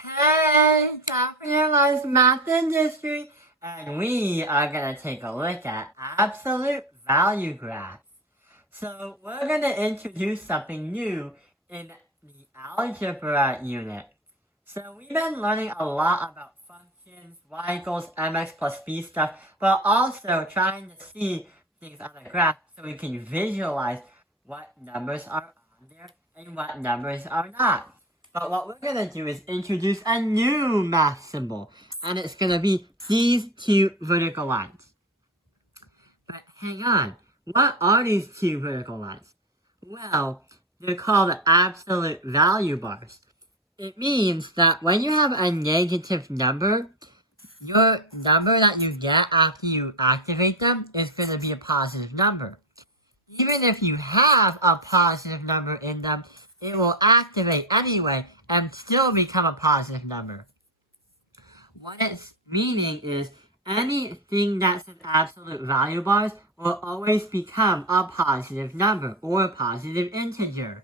Hey, Japanese Math Industry, and we are going to take a look at absolute value graphs. So we're going to introduce something new in the algebra unit. So we've been learning a lot about functions, y equals mx plus b stuff, but also trying to see things on a graph so we can visualize what numbers are on there and what numbers are not. But what we're going to do is introduce a new math symbol, and it's going to be these two vertical lines. But hang on, what are these two vertical lines? Well, they're called absolute value bars. It means that when you have a negative number, your number that you get after you activate them is going to be a positive number. Even if you have a positive number in them, it will activate anyway and still become a positive number. What it's meaning is anything that's an absolute value bars will always become a positive number or a positive integer.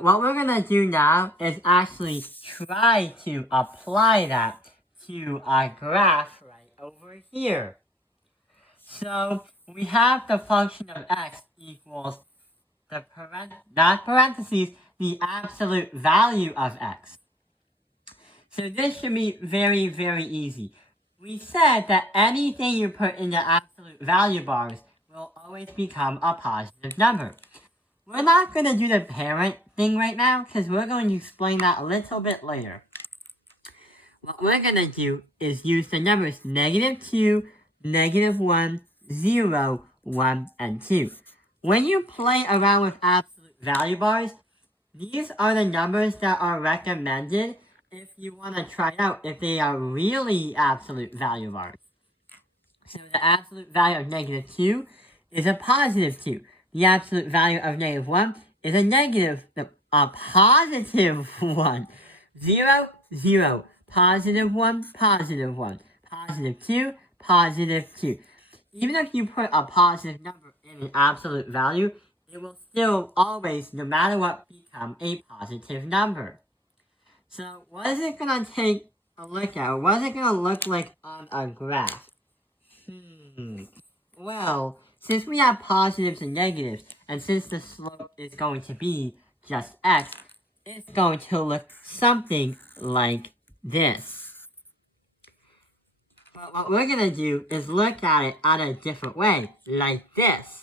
What we're gonna do now is actually try to apply that to our graph right over here. So we have the function of x equals the not parentheses, the absolute value of x. So this should be very, very easy. We said that anything you put in the absolute value bars will always become a positive number. We're not going to do the parent thing right now because we're going to explain that a little bit later. What we're going to do is use the numbers -2, -1, 0, 1, and 2. When you play around with absolute value bars, these are the numbers that are recommended if you want to try out if they are really absolute value bars. So the absolute value of -2 is a positive 2. The absolute value of -1 is a positive 1. 0, 0, positive 1, positive 1, positive 2, positive 2. Even if you put a positive number in an absolute value, it will still always, no matter what, become a positive number. So what is it going to take a look at? What is it going to look like on a graph? Well, since we have positives and negatives, and since the slope is going to be just x, it's going to look something like this. But what we're going to do is look at it on a different way, like this.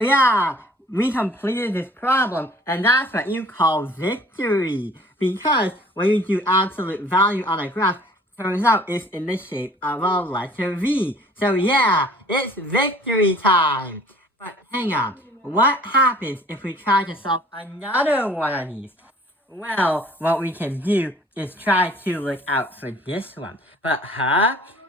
Yeah, we completed this problem, and that's what you call victory. Because when you do absolute value on a graph, turns out it's in the shape of a letter V. So yeah, it's victory time. But hang on, what happens if we try to solve another one of these? Well, what we can do is try to look out for this one. But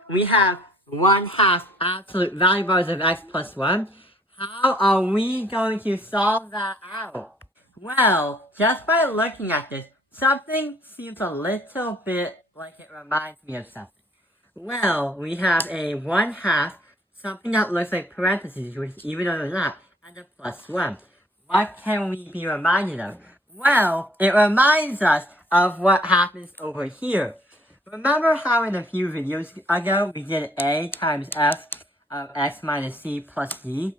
we have 1/2 absolute value bars of x plus 1. How are we going to solve that out? Well, just by looking at this, something seems a little bit like it reminds me of something. Well, we have a 1/2, something that looks like parentheses, which even though they're not, and a plus 1. What can we be reminded of? Well, it reminds us of what happens over here. Remember how in a few videos ago we did a times f of x minus c plus d?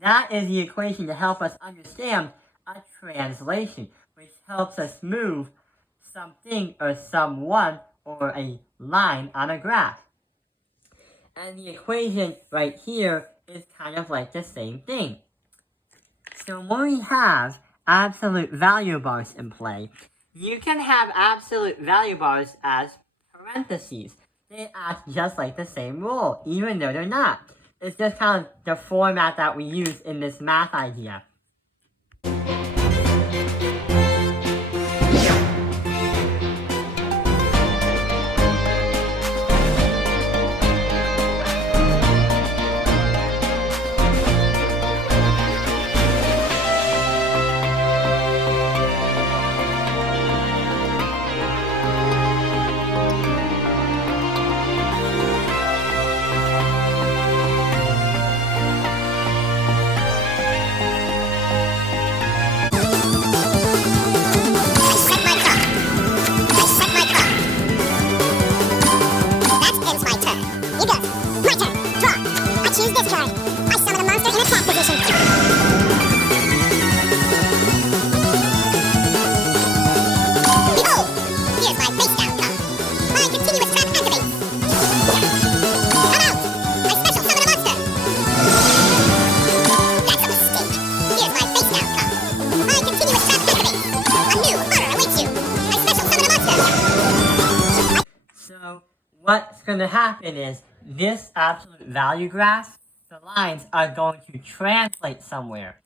That is the equation to help us understand a translation, which helps us move something or someone or a line on a graph. And the equation right here is kind of like the same thing. So when we have absolute value bars in play, you can have absolute value bars as parentheses. they act just like the same rule, even though they're not. It's just kind of the format that we use in this math idea. What's going to happen is this absolute value graph, the lines are going to translate somewhere.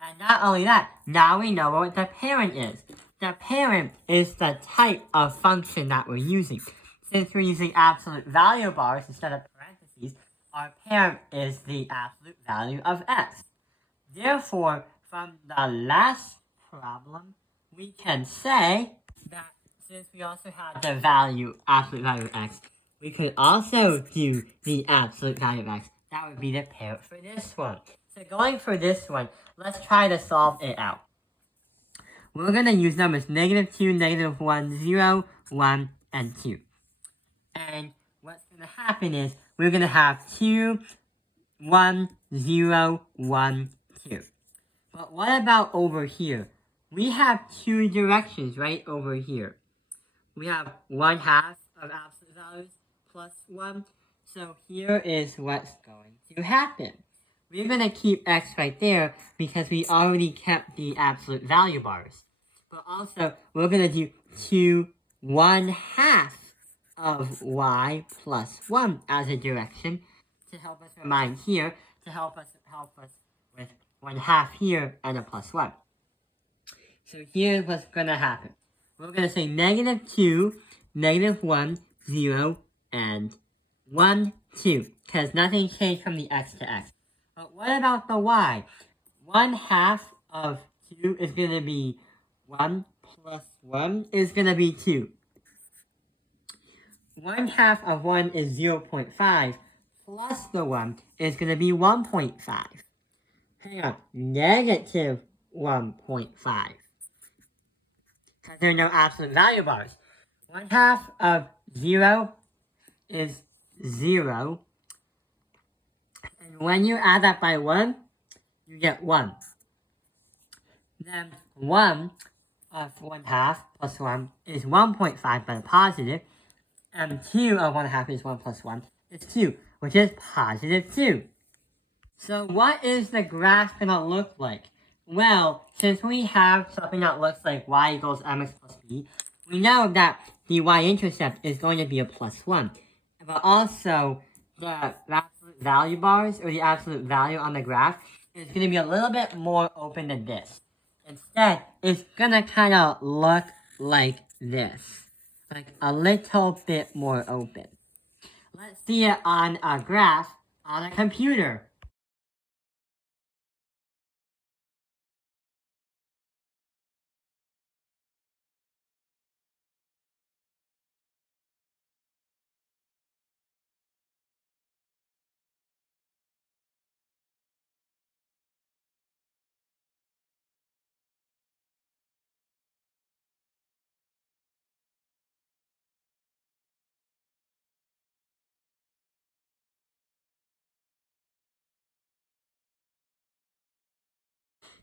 And not only that, now we know what the parent is. The parent is the type of function that we're using. Since we're using absolute value bars instead of parentheses, our parent is the absolute value of x. Therefore, from the last problem, we can say that since we also have the value, absolute value of x, we could also do the absolute value of x. That would be the parent for this one. So going for this one, let's try to solve it out. We're going to use numbers -2, -1, 0, 1, and 2. And what's going to happen is we're going to have 2, 1, 0, 1, 2. But what about over here? We have two directions right over here. We have 1/2 of absolute values plus 1. So here is what's going to happen. We're going to keep x right there because we already kept the absolute value bars. But also, we're going to do 2 1/2 of y plus 1 as a direction to help us remind here, to help us with 1/2 here and a plus 1. So here's what's going to happen. We're going to say -2, -1, 0, and 1, 2, because nothing changed from the x to x. But what about the y? 1/2 of 2 is going to be 1 plus 1 is going to be 2. 1/2 of 1 is 0.5 plus the 1 is going to be 1.5. Hang on, -1.5. Because there are no absolute value bars. 1/2 of 0 is 0. And when you add that by 1, you get 1. Then 1 of 1/2 plus 1 is 1.5 but a positive. And 2 of 1/2 is 1 plus 1 is 2, which is positive 2. So what is the graph going to look like? Well, since we have something that looks like y equals mx plus b, we know that the y-intercept is going to be a plus 1. But also, the absolute value bars, or the absolute value on the graph, is going to be a little bit more open than this. Instead, it's going to kind of look like this. Like a little bit more open. Let's see it on a graph on a computer.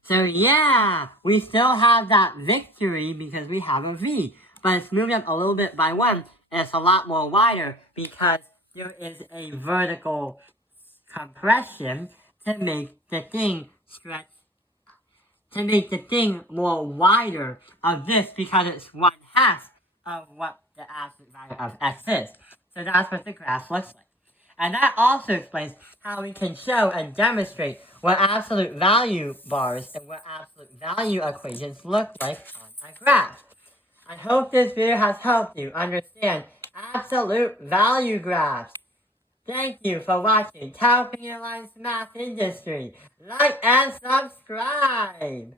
So yeah, we still have that victory because we have a V. But it's moved up a little bit by 1, and it's a lot more wider because there is a vertical compression to make the thing stretch, to make the thing more wider of this because it's 1/2 of what the absolute value of x is. So that's what the graph looks like. And that also explains how we can show and demonstrate what absolute value bars and what absolute value equations look like on a graph. I hope this video has helped you understand absolute value graphs. Thank you for watching California Alliance Math Industry. Like and subscribe!